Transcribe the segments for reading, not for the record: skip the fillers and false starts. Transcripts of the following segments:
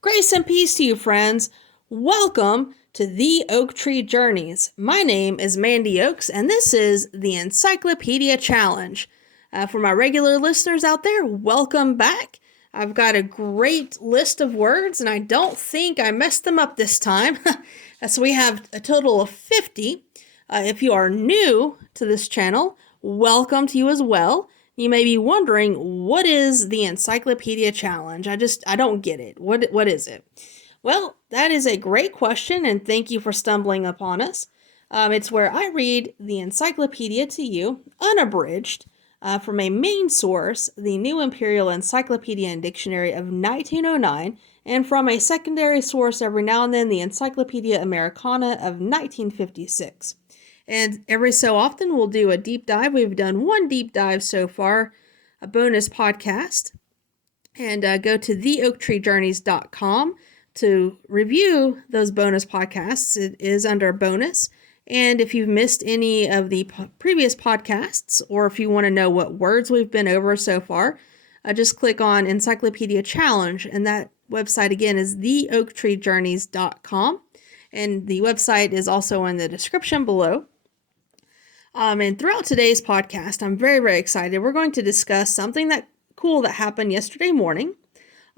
Grace and peace to you, friends. Welcome to the Oak Tree Journeys. My name is Mandy Oaks, and this is the Encyclopedia Challenge. For my regular listeners out there, welcome back. I've got a great list of words, and I don't think I messed them up this time. So we have a total of 50. If you are new to this channel, welcome to you as well. You may be wondering, what is the Encyclopedia Challenge? I don't get it. What is it? Well, that is a great question, and thank you for stumbling upon us. It's where I read the encyclopedia to you, unabridged, from a main source, the New Imperial Encyclopedia and Dictionary of 1909, and from a secondary source every now and then, the Encyclopedia Americana of 1956. And every so often, we'll do a deep dive. We've done one deep dive so far, a bonus podcast. And go to theoaktreejourneys.com to review those bonus podcasts. It is under bonus. And if you've missed any of the previous podcasts, or if you want to know what words we've been over so far, just click on Encyclopedia Challenge. And that website, again, is theoaktreejourneys.com. And the website is also in the description below. And throughout today's podcast, I'm very, very excited. We're going to discuss something cool that happened yesterday morning.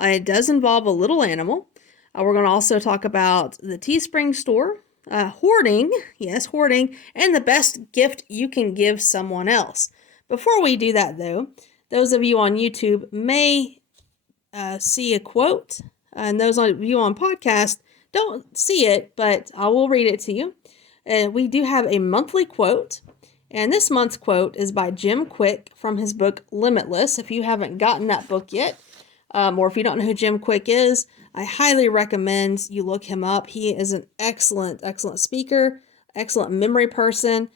It does involve a little animal. We're going to also talk about the TeeSpring Store, hoarding, and the best gift you can give someone else. Before we do that, though, those of you on YouTube may see a quote, and those of you on podcast don't see it, but I will read it to you. We do have a monthly quote. And this month's quote is by Jim Quick from his book Limitless. If you haven't gotten that book yet, or if you don't know who Jim Quick is, I highly recommend you look him up. He is an excellent speaker, excellent memory person,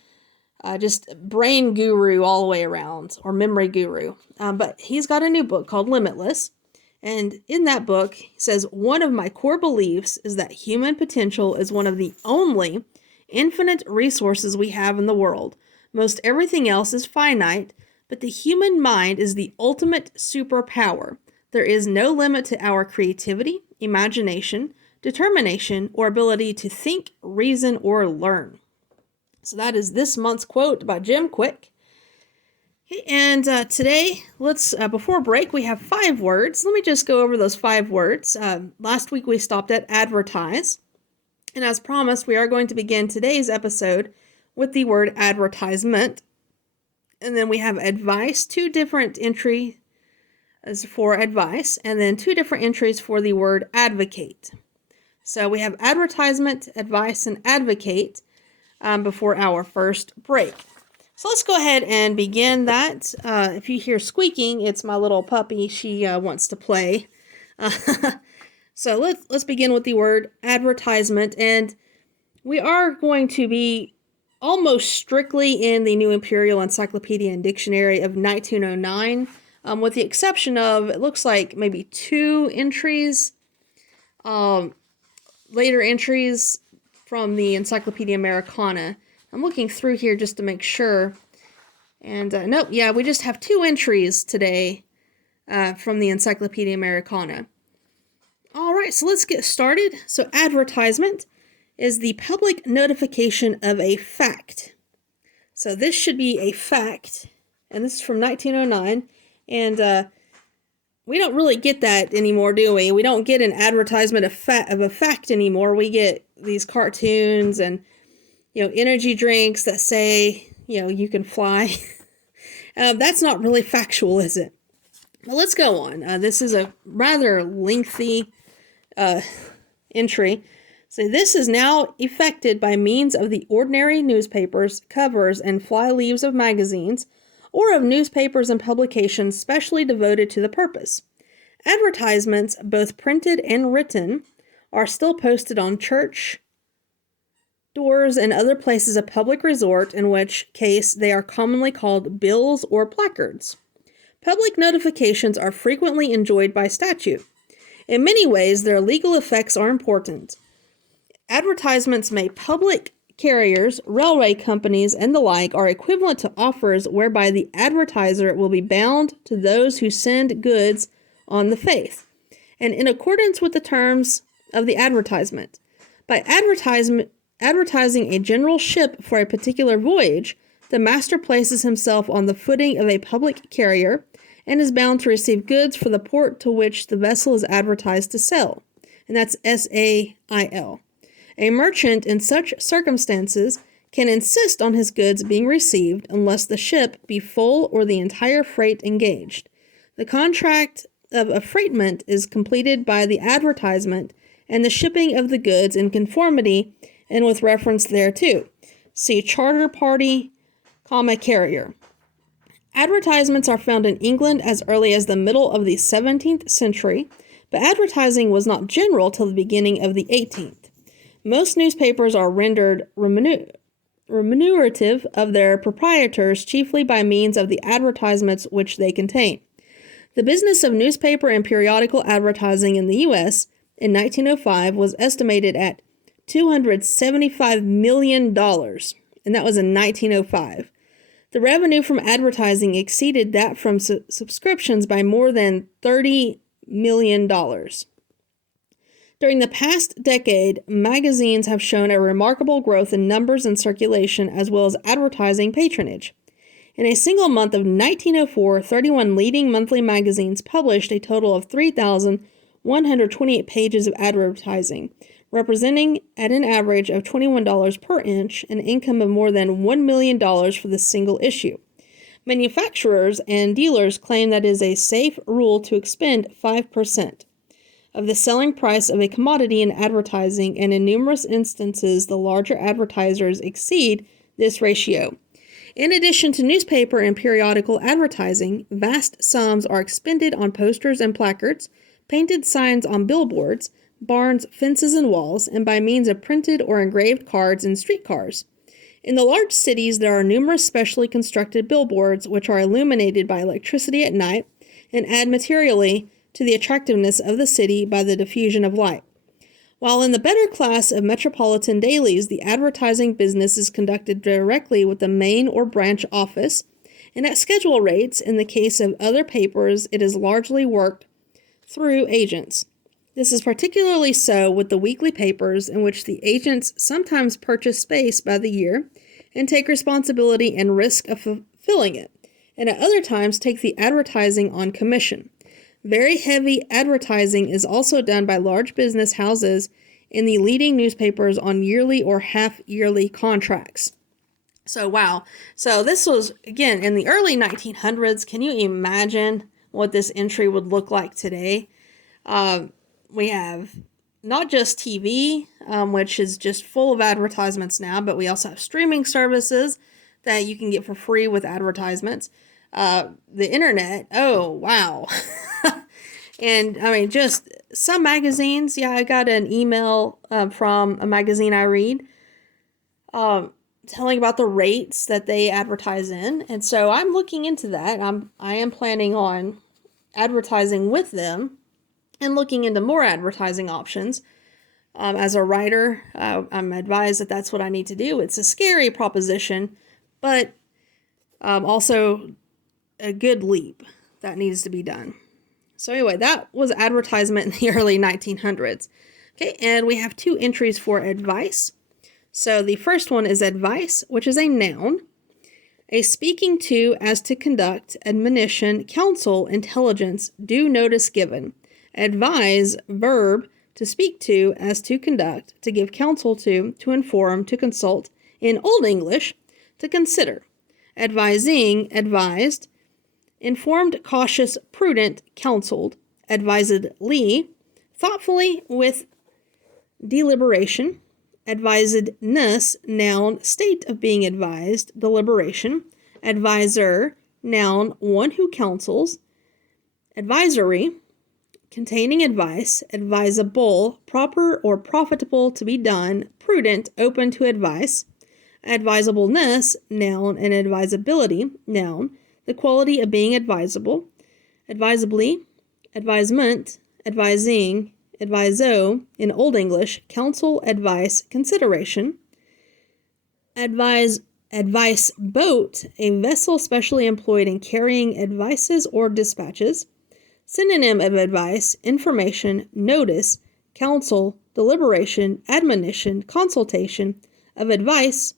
just brain guru all the way around, or memory guru. But he's got a new book called Limitless. And in that book, he says, one of my core beliefs is that human potential is one of the only infinite resources we have in the world. Most everything else is finite, but the human mind is the ultimate superpower. There is no limit to our creativity, imagination, determination, or ability to think, reason, or learn. So that is this month's quote by Jim Quick. And today, let's before break, we have 5 words. Let me just go over those 5 words. Last week we stopped at advertise. And as promised, we are going to begin today's episode with the word advertisement. And then we have advice, 2 different entries for advice, and then 2 different entries for the word advocate. So we have advertisement, advice, and advocate before our first break. So let's go ahead and begin that. If you hear squeaking, it's my little puppy. She wants to play. So let's begin with the word advertisement, and we are going to be almost strictly in the New Imperial Encyclopedia and Dictionary of 1909, with the exception of, it looks like maybe 2 entries, later entries from the Encyclopedia Americana. I'm looking through here just to make sure, and nope, yeah, we just have 2 entries today from the Encyclopedia Americana. All right, so let's get started. So advertisement is the public notification of a fact. So this should be a fact, and this is from 1909, and we don't really get that anymore, do we? We don't get an advertisement of a fact anymore. We get these cartoons and, energy drinks that say, you can fly. That's not really factual, is it? Well, let's go on. This is a rather lengthy entry. So this is now effected by means of the ordinary newspapers, covers, and fly leaves of magazines, or of newspapers and publications specially devoted to the purpose. Advertisements, both printed and written, are still posted on church doors and other places of public resort, in which case they are commonly called bills or placards. Public notifications are frequently enjoyed by statute. In many ways, their legal effects are important. Advertisements made public carriers, railway companies, and the like are equivalent to offers whereby the advertiser will be bound to those who send goods on the faith. and in accordance with the terms of the advertisement. By advertising a general ship for a particular voyage, the master places himself on the footing of a public carrier and is bound to receive goods for the port to which the vessel is advertised to sail. And that's SAIL. A merchant in such circumstances can insist on his goods being received unless the ship be full or the entire freight engaged. The contract of affreightment is completed by the advertisement and the shipping of the goods in conformity and with reference thereto. See charter party, carrier. Advertisements are found in England as early as the middle of the 17th century, but advertising was not general till the beginning of the 18th. Most newspapers are rendered remunerative of their proprietors chiefly by means of the advertisements which they contain. The business of newspaper and periodical advertising in the U.S. in 1905 was estimated at $275 million, and that was in 1905. The revenue from advertising exceeded that from subscriptions by more than $30 million. During the past decade, magazines have shown a remarkable growth in numbers and circulation as well as advertising patronage. In a single month of 1904, 31 leading monthly magazines published a total of 3,128 pages of advertising, representing at an average of $21 per inch an income of more than $1 million for the single issue. Manufacturers and dealers claim that it is a safe rule to expend 5% of the selling price of a commodity in advertising, and in numerous instances the larger advertisers exceed this ratio. In addition to newspaper and periodical advertising, vast sums are expended on posters and placards, painted signs on billboards, barns, fences, and walls, and by means of printed or engraved cards and streetcars. In the large cities, there are numerous specially constructed billboards which are illuminated by electricity at night and add materially to the attractiveness of the city by the diffusion of light. While in the better class of metropolitan dailies, the advertising business is conducted directly with the main or branch office, and at schedule rates, in the case of other papers, it is largely worked through agents. This is particularly so with the weekly papers, in which the agents sometimes purchase space by the year and take responsibility and risk of fulfilling it, and at other times take the advertising on commission. Very heavy advertising is also done by large business houses in the leading newspapers on yearly or half-yearly contracts. So, wow. So this was, again, in the early 1900s. Can you imagine what this entry would look like today? We have not just TV, which is just full of advertisements now, but we also have streaming services that you can get for free with advertisements. The internet, oh, wow. And, I mean, just some magazines. Yeah, I got an email from a magazine I read telling about the rates that they advertise in. And so I'm looking into that. I am planning on advertising with them and looking into more advertising options. As a writer, I'm advised that that's what I need to do. It's a scary proposition, but also a good leap that needs to be done. So anyway, that was advertisement in the early 1900s. Okay, and we have two entries for advice. So the first one is advice, which is a noun. A speaking to as to conduct, admonition, counsel, intelligence, due notice given. Advise, verb, to speak to as to conduct, to give counsel to inform, to consult. In Old English, to consider. Advising, advised. Informed, cautious, prudent, counseled. Advisedly, thoughtfully, with deliberation. Advisedness, noun, state of being advised, deliberation. Adviser, noun, one who counsels. Advisory, containing advice. Advisable, proper or profitable to be done. Prudent, open to advice. Advisableness, noun, and advisability, noun, the quality of being advisable. Advisably, advisement, advising, adviso, in Old English, counsel, advice, consideration. Advise boat, a vessel specially employed in carrying advices or dispatches. Synonym of advice, information, notice, counsel, deliberation, admonition, consultation, of advice,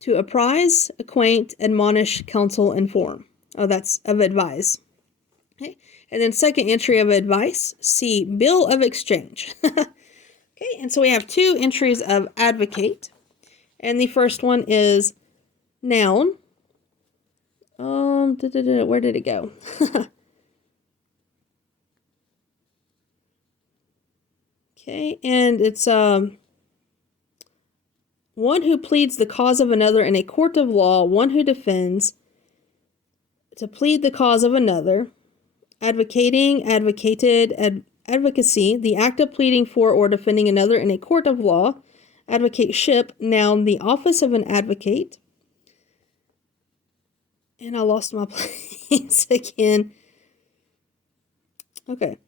to apprise, acquaint, admonish, counsel, inform. Oh, that's of advise. Okay. And then second entry of advice, see bill of exchange. Okay, and so we have two entries of advocate. And the first one is noun. Where did it go? Okay, and it's one who pleads the cause of another in a court of law, one who defends, to plead the cause of another, advocating, advocated, advocacy, the act of pleading for or defending another in a court of law, advocateship, noun, the office of an advocate. And I lost my place again. Okay,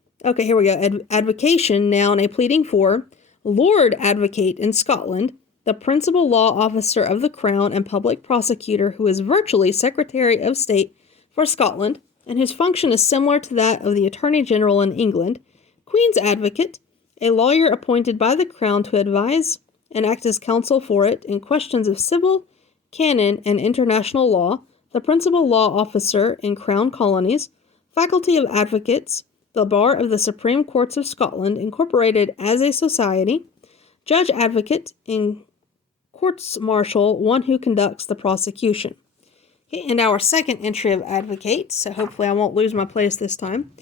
here we go. Advocation, noun, a pleading for, Lord Advocate in Scotland, the principal law officer of the Crown and public prosecutor who is virtually Secretary of State for Scotland, and whose function is similar to that of the Attorney General in England. Queen's Advocate, a lawyer appointed by the Crown to advise and act as counsel for it in questions of civil, canon, and international law, the principal law officer in Crown colonies, faculty of advocates, the bar of the Supreme Courts of Scotland, incorporated as a society, judge advocate in courts martial, one who conducts the prosecution. Okay, and our second entry of advocate, so hopefully I won't lose my place this time.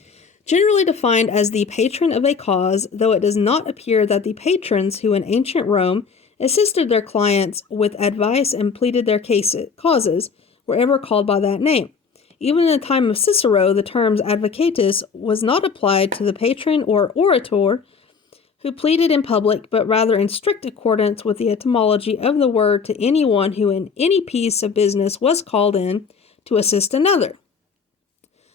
Generally defined as the patron of a cause, though it does not appear that the patrons who in ancient Rome assisted their clients with advice and pleaded their causes were ever called by that name. Even in the time of Cicero, the term advocatus was not applied to the patron or orator who pleaded in public, but rather in strict accordance with the etymology of the word to anyone who in any piece of business was called in to assist another.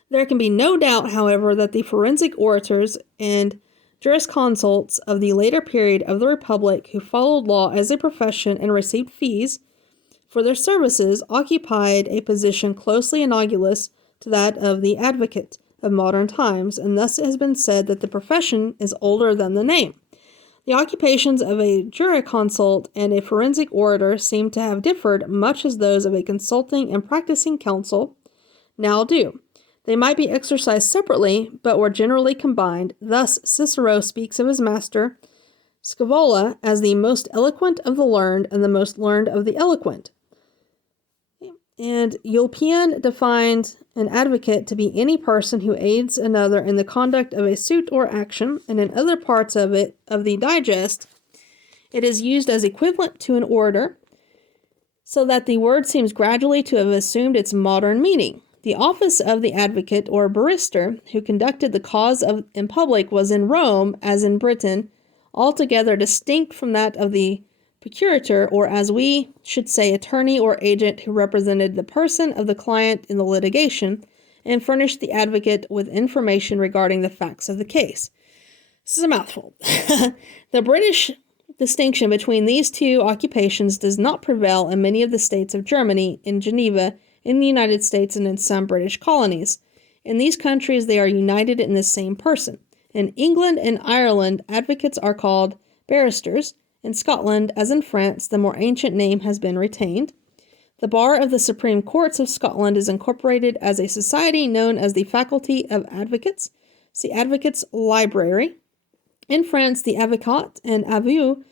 There can be no doubt, however, that the forensic orators and jurisconsults of the later period of the Republic who followed law as a profession and received fees for their services occupied a position closely analogous to that of the advocate of modern times, and thus it has been said that the profession is older than the name. The occupations of a jurisconsult and a forensic orator seem to have differed much as those of a consulting and practicing counsel now do. They might be exercised separately, but were generally combined. Thus, Cicero speaks of his master, Scaevola, as the most eloquent of the learned and the most learned of the eloquent. And Ulpian defined an advocate to be any person who aids another in the conduct of a suit or action, and in other parts of the digest, it is used as equivalent to an orator, so that the word seems gradually to have assumed its modern meaning. The office of the advocate or barrister who conducted the cause in public was in Rome, as in Britain, altogether distinct from that of the procurator, or as we should say, attorney or agent who represented the person of the client in the litigation and furnished the advocate with information regarding the facts of the case. This is a mouthful. The British distinction between these two occupations does not prevail in many of the states of Germany, in Geneva, in the United States, and in some British colonies. In these countries, they are united in the same person. In England and Ireland, advocates are called barristers. In Scotland, as in France, the more ancient name has been retained. The bar of the Supreme Courts of Scotland is incorporated as a society known as the Faculty of Advocates. See Advocates' Library. In France, the avocat and avocat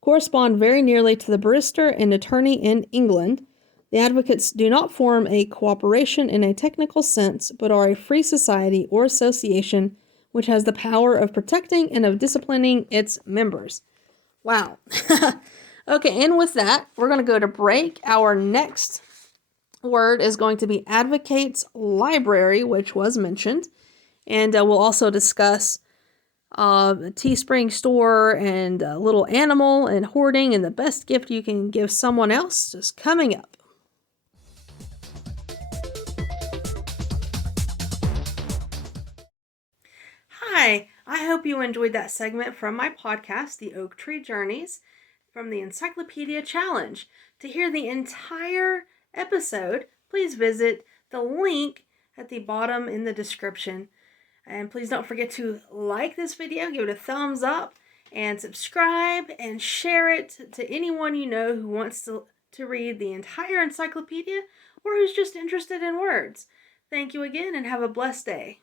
correspond very nearly to the barrister and attorney in England. The advocates do not form a cooperation in a technical sense, but are a free society or association which has the power of protecting and of disciplining its members. Wow. Okay, and with that, we're going to go to break. Our next word is going to be advocate's library, which was mentioned. And we'll also discuss TeeSpring Store and little animal and hoarding and the best gift you can give someone else, just coming up. Hi, I hope you enjoyed that segment from my podcast, The Oak Tree Journeys, from the Encyclopedia Challenge. To hear the entire episode, please visit the link at the bottom in the description. And please don't forget to like this video, give it a thumbs up, and subscribe and share it to anyone you know who wants to read the entire encyclopedia or who's just interested in words. Thank you again and have a blessed day.